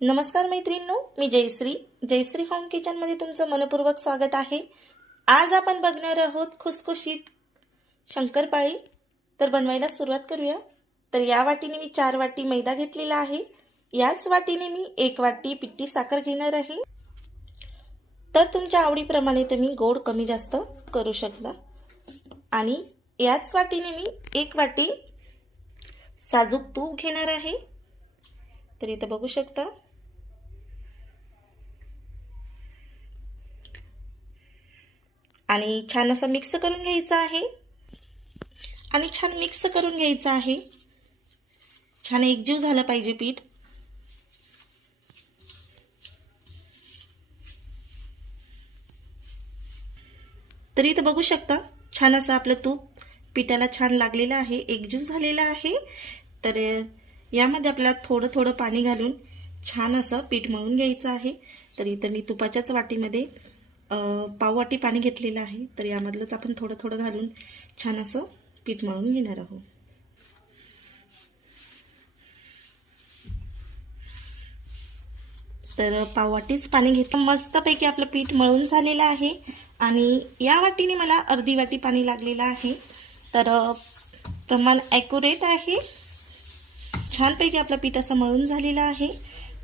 नमस्कार मैत्रिणींनो, मी जयश्री होम किचनमध्ये तुमचं मनपूर्वक स्वागत आहे। आज आपण बघणार आहोत खुसखुशीत शंकरपाळी। तर बनवायला सुरुवात करूया। तर या वाटीने मी 4 वाटी मैदा घेतलेला आहे। याच वाटीने मी 1 वाटी पिठी साखर घेणार आहे। तर तुमच्या आवडीप्रमाणे तुम्ही गोड कमी जास्त करू शकता। आणि याच वाटीने मी 1 वाटी साजूक तूप घेणार आहे। तर इथे बघू शकता। आणि छान असं मिक्स करून घ्यायचं आहे। छान एकजीव झालं पाहिजे पीठ। तर इथे बघू शकता छान असं आपलं तूप पिठाला छान लागलेलं आहे, एकजीव झालेला आहे। तर यामध्ये आपल्याला थोडं थोडं पाणी घालून छान असं पीठ मळून घ्यायचं आहे। तर इथे मी तुपाच्याच वाटीमध्ये पाव वाटी पाणी घेतलेलं आहे। तर यामधलंच आपण थोडं थोडं घालून छान असं पीठ मळून घेणार आहोत। तर पाव वाटीच पाणी घेतलं। मस्तपैकी आपलं पीठ मळून झालेलं आहे। आणि या वाटीने मला अर्धी वाटी पाणी लागलेलं आहे। तर प्रमाण ॲक्युरेट आहे। छानपैकी आपलं पीठ असं मळून झालेलं आहे।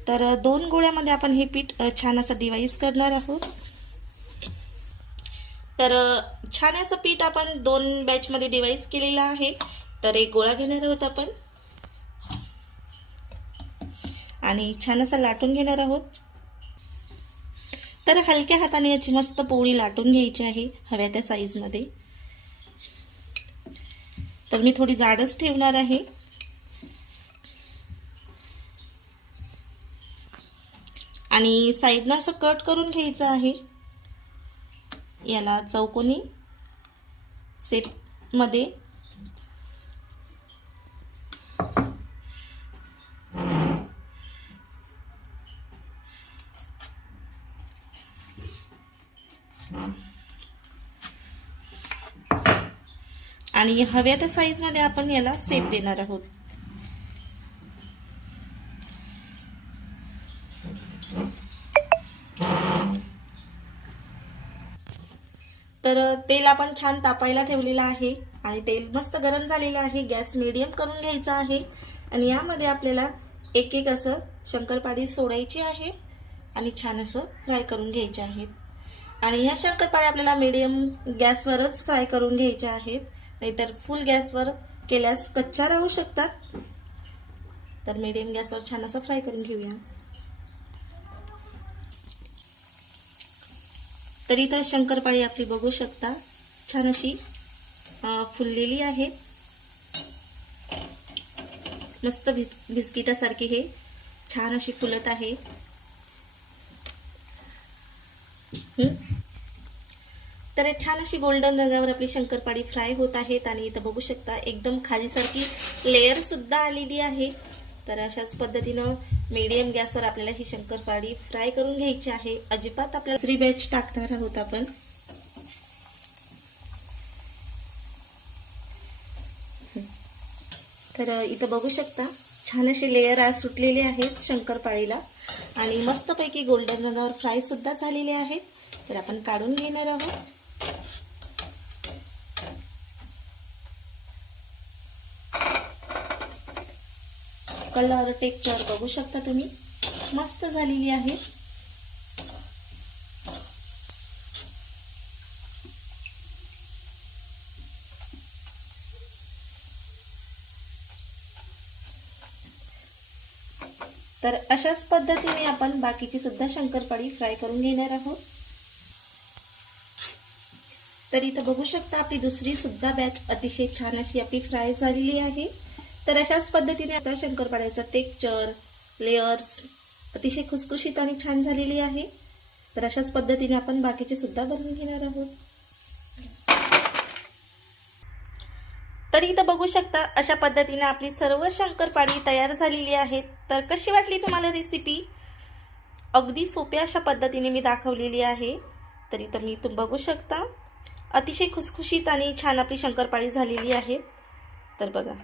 तर 2 गोळ्यामध्ये आपण हे पीठ छान असं डिवाइड करणार आहोत। तर छान याचं पीठ आपण 2 बॅचमध्ये डिवाइड केलेलं आहे। तर एक गोळा घेणार आहोत आपण आणि छान असं लाटून घेणार आहोत। तर हलक्या हाताने याची मस्त पोळी लाटून घ्यायची आहे हव्या त्या साईजमध्ये। तर मी थोडी जाडच ठेवणार आहे। आणि साईडला असं कट करून घ्यायचं आहे। याला चौकोनी शेप मध्ये। आणि हव्या त्या साईज मध्ये आपण याला शेप देणार आहोत। तर तेल आपण छान तापायला ठेवलेलं आहे आणि तेल मस्त गरम झालेलं आहे। गॅस मीडियम करून घ्यायचा आहे आणि यामध्ये आपल्याला एक एक असं शंकरपाळी सोडायची आहे आणि छान असं फ्राय करून घ्यायचे आहेत। आणि ह्या शंकरपाळ्या आपल्याला मीडियम गॅसवरच फ्राय करून घ्यायच्या आहेत, नाहीतर फुल गॅसवर केल्यास कच्च्या राहू शकतात। तर मीडियम गॅसवर छान असं फ्राय करून घेऊया। तर इथं शंकरपाळी आपली बघू शकता छान अशी फुललेली आहे। मस्त बिस्किटासारखी हे छान अशी फुलत आहे। तर छान अशी गोल्डन रंगावर आपली शंकरपाळी फ्राय होत आहेत। आणि इथं बघू शकता एकदम खालीसारखी लेयर सुद्धा आलेली आहे। तर अशाच पद्धतीनं मीडियम गॅसवर आपल्याला ही शंकरपाळी फ्राय करून घ्यायची आहे। अजिबात आपल्याला दुसरी बॅच टाकणार आहोत आपण। तर इथं बघू शकता छान असे लेयर सुटलेले आहेत शंकरपाळीला आणि मस्तपैकी गोल्डन रंगावर फ्राय सुद्धा झालेले आहेत। तर आपण काढून घेणार आहोत। कलर टेक्स्चर बघू शकता तुम्ही, मस्त झालेली आहे। तर अशाच पद्धतीने आपण बाकीची सुद्धा शंकरपाळी फ्राय करून घेणार आहोत। तर इथं बघू शकता आपली दुसरी सुद्धा बॅच अतिशय छान अशी आपली फ्राय झालेली आहे। तर अशाच पद्धतीने आता शंकरपाळ्याचा टेक्स्चर, लेयर्स अतिशय खुसखुशीत आणि छान झालेली आहे। तर अशाच पद्धतीने आपण बाकीचे सुद्धा बनवून घेणार आहोत। तर इथं बघू शकता अशा पद्धतीने आपली सर्व शंकरपाळी तयार झालेली आहे। तर कशी वाटली तुम्हाला रेसिपी? अगदी सोप्या अशा पद्धतीने मी दाखवलेली आहे। तर इथं मी तुम्ही बघू शकता अतिशय खुसखुशीत आणि छान आपली शंकरपाळी झालेली आहे। तर बघा।